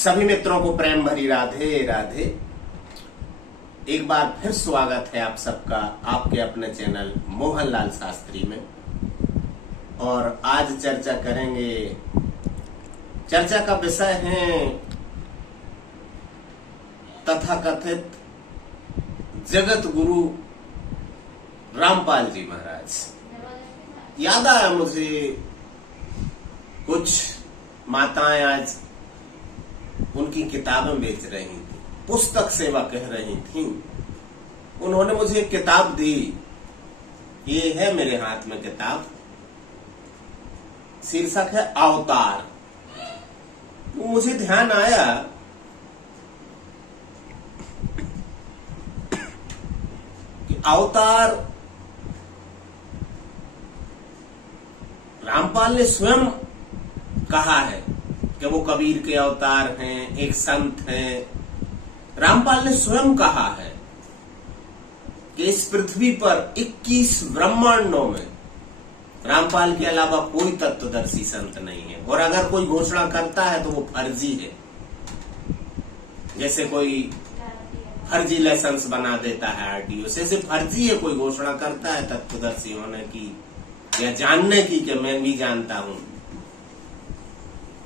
सभी मित्रों को प्रेम भरी राधे राधे। एक बार फिर स्वागत है आप सबका आपके अपने चैनल मोहनलाल शास्त्री में। और आज चर्चा करेंगे, चर्चा का विषय है तथाकथित जगत गुरु रामपाल जी महाराज। याद आया मुझे, कुछ माताएं आज उनकी किताबें बेच रही थी, पुस्तक सेवा कह रही थी। उन्होंने मुझे एक किताब दी, ये है मेरे हाथ में किताब, शीर्षक है अवतार। तो मुझे ध्यान आया कि अवतार रामपाल ने स्वयं कहा है कि वो कबीर के अवतार हैं, एक संत हैं। रामपाल ने स्वयं कहा है कि इस पृथ्वी पर 21 ब्रह्मांडों में रामपाल के अलावा कोई तत्वदर्शी संत नहीं है। और अगर कोई घोषणा करता है तो वो फर्जी है। जैसे कोई फर्जी लाइसेंस बना देता है आरटीओ से फर्जी है कोई घोषणा करता है तत्वदर्शी होने की या जानने की कि मैं भी जानता हूं।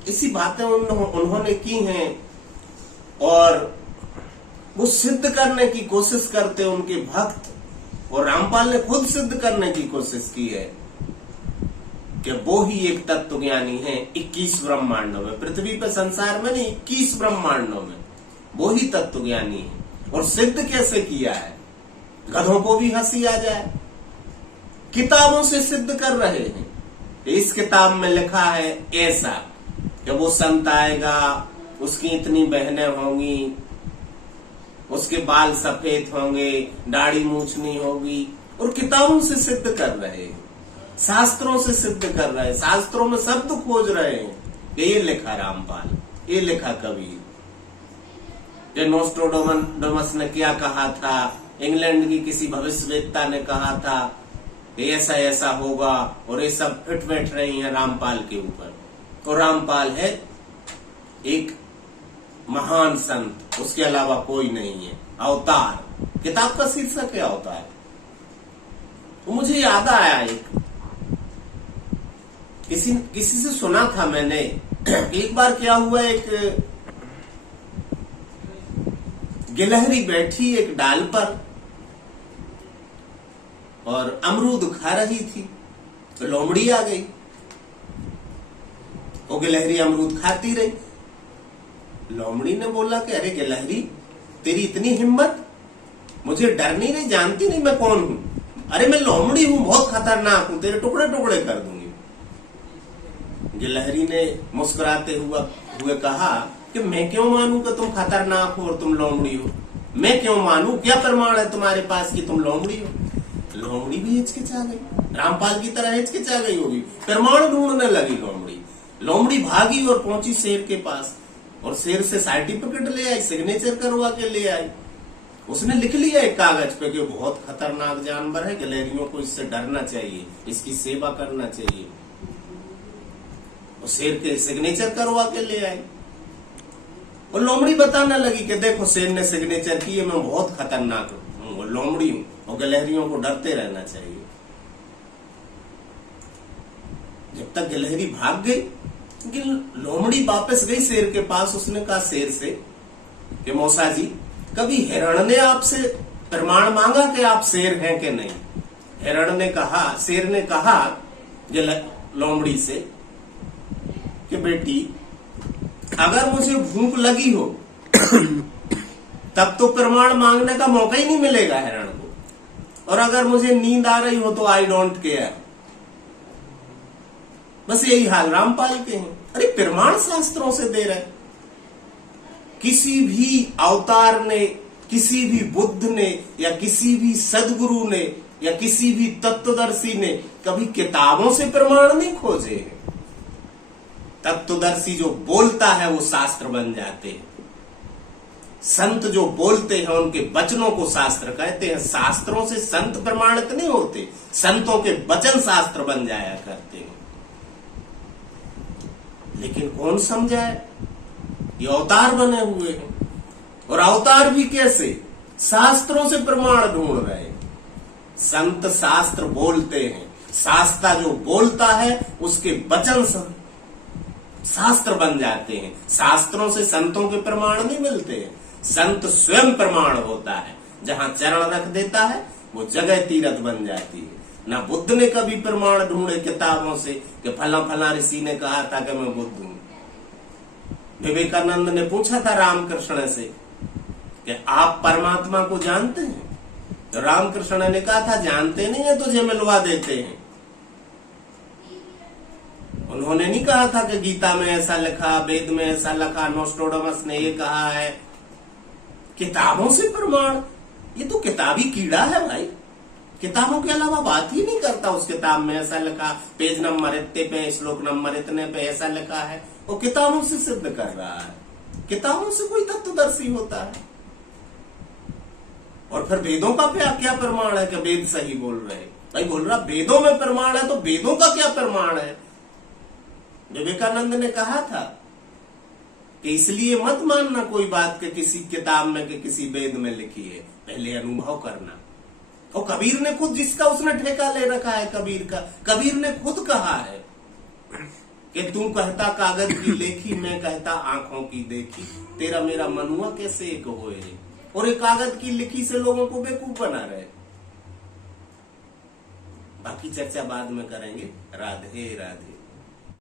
इसी बातें उन्होंने की हैं और वो सिद्ध करने की कोशिश करते उनके भक्त। और रामपाल ने खुद सिद्ध करने की कोशिश की है कि वो ही एक तत्वज्ञानी है 21 ब्रह्मांडों में, पृथ्वी पर संसार में नहीं 21 ब्रह्मांडों में वो ही तत्वज्ञानी है। और सिद्ध कैसे किया है, गधों को भी हंसी आ जाए, किताबों से सिद्ध कर रहे हैं। इस किताब में लिखा है ऐसा कि वो संत आएगा, उसकी इतनी बहनें होंगी, उसके बाल सफेद होंगे, दाढ़ी मूछ नहीं होगी। और किताबों से सिद्ध कर रहे हैं, शास्त्रों से सिद्ध कर रहे हैं, शास्त्रों में शब्द खोज रहे हैं। ये लिखा रामपाल, ये लिखा कबीर। ये नोस्ट्राडामस ने क्या कहा था, इंग्लैंड की किसी भविष्यवेत्ता ने कहा था ऐसा ऐसा होगा, और ये सब फिट बैठ रही हैं रामपाल के ऊपर। और रामपाल है एक महान संत, उसके अलावा कोई नहीं है। अवतार किताब का शीर्षक है अवतार। तो मुझे याद आया, किसी से सुना था मैंने। एक बार क्या हुआ, एक गिलहरी बैठी एक डाल पर और अमरूद खा रही थी, तो लोमड़ी आ गई। वो गिलहरी अमरूद खाती रही। लोमड़ी ने बोला कि अरे गिलहरी, तेरी इतनी हिम्मत, मुझे डर नहीं रही, जानती नहीं मैं कौन हूं? अरे मैं लोमड़ी हूं, बहुत खतरनाक हूं, तेरे टुकड़े टुकड़े कर दूंगी। गिलहरी ने मुस्कुराते हुए कहा कि मैं क्यों मानूं कि तुम खतरनाक हो और तुम लोमड़ी हो? मैं क्यों मानूं? क्या प्रमाण है तुम्हारे पास कि तुम लोमड़ी हो? लोमड़ी भी हिचकिचा गई, रामपाल की तरह हिचकिचा गई होगी, प्रमाण ढूंढने लगी लोमड़ी। लोमड़ी भागी और पहुंची शेर के पास, और शेर से सर्टिफिकेट ले आई, सिग्नेचर करवा के ले आई। उसने लिख लिया एक कागज पे कि बहुत खतरनाक जानवर है, गिलहरियों को इससे डरना चाहिए, इसकी सेवा करना चाहिए। और शेर के सिग्नेचर करवा के ले आई। और लोमड़ी बताने लगी कि देखो शेर ने सिग्नेचर किए, मैं बहुत खतरनाक हूं, लोमड़ी हूं, और गिलहरियों को डरते रहना चाहिए। जब तक गिलहरी भाग गई, लोमड़ी वापस गई शेर के पास। उसने कहा शेर से कि मौसा जी, कभी हिरण ने आपसे प्रमाण मांगा कि आप शेर हैं कि नहीं? शेर ने कहा लोमड़ी से कि बेटी, अगर मुझे भूख लगी हो तब तो प्रमाण मांगने का मौका ही नहीं मिलेगा हिरण को, और अगर मुझे नींद आ रही हो तो आई डोंट केयर। बस यही हाल रामपाल के हैं। अरे प्रमाण शास्त्रों से दे रहे। किसी भी अवतार ने, किसी भी बुद्ध ने, या किसी भी सदगुरु ने, या किसी भी तत्वदर्शी ने कभी किताबों से प्रमाण नहीं खोजे हैं। तत्वदर्शी जो बोलता है वो शास्त्र बन जाते हैं। संत जो बोलते हैं उनके वचनों को शास्त्र कहते हैं। शास्त्रों से संत प्रमाणित नहीं होते, संतों के वचन शास्त्र बन जाया करते हैं। लेकिन कौन समझाए? ये अवतार बने हुए हैं। और अवतार भी कैसे? शास्त्रों से प्रमाण ढूंढ रहे हैं। संत शास्त्र बोलते हैं, शास्त्र जो बोलता है उसके वचन शास्त्र बन जाते हैं। शास्त्रों से संतों के प्रमाण नहीं मिलते हैं, संत स्वयं प्रमाण होता है। जहां चरण रख देता है वो जगह तीर्थ बन जाती है। ना बुद्ध ने कभी प्रमाण ढूंढे किताबों से कि फला फला ऋषि ने कहा था कि मैं बुद्ध हूं। विवेकानंद ने पूछा था रामकृष्ण से कि आप परमात्मा को जानते हैं? तो रामकृष्ण ने कहा था जानते नहीं है, तुझे मिलवा देते हैं। उन्होंने नहीं कहा था कि गीता में ऐसा लिखा, वेद में ऐसा लिखा, नोस्ट्रोडमस ने ये कहा है। किताबों से प्रमाण, ये तो किताबी कीड़ा है भाई। किताबों के अलावा बात ही नहीं करता। उस किताब में ऐसा लिखा, पेज नंबर इतने पे, श्लोक नंबर इतने पे ऐसा लिखा है, वो किताबों से सिद्ध कर रहा है। किताबों से कोई तत्वदर्शी होता है? और फिर वेदों का क्या प्रमाण है कि वेद सही बोल रहे हैं? भाई बोल रहा वेदों में प्रमाण है, तो वेदों का क्या प्रमाण है? विवेकानंद ने कहा था कि इसलिए मत मानना कोई बात के किसी किताब में कि किसी वेद में लिखी है, पहले अनुभव करना। और कबीर ने खुद, जिसका उसने ठेका ले रखा है कबीर का, कबीर ने खुद कहा है कि तू कहता कागज की लेखी, मैं कहता आंखों की देखी, तेरा मेरा मनुआ कैसे एक होए। और एक कागज की लिखी से लोगों को बेवकूफ बना रहे। बाकी चर्चा बाद में करेंगे। राधे राधे।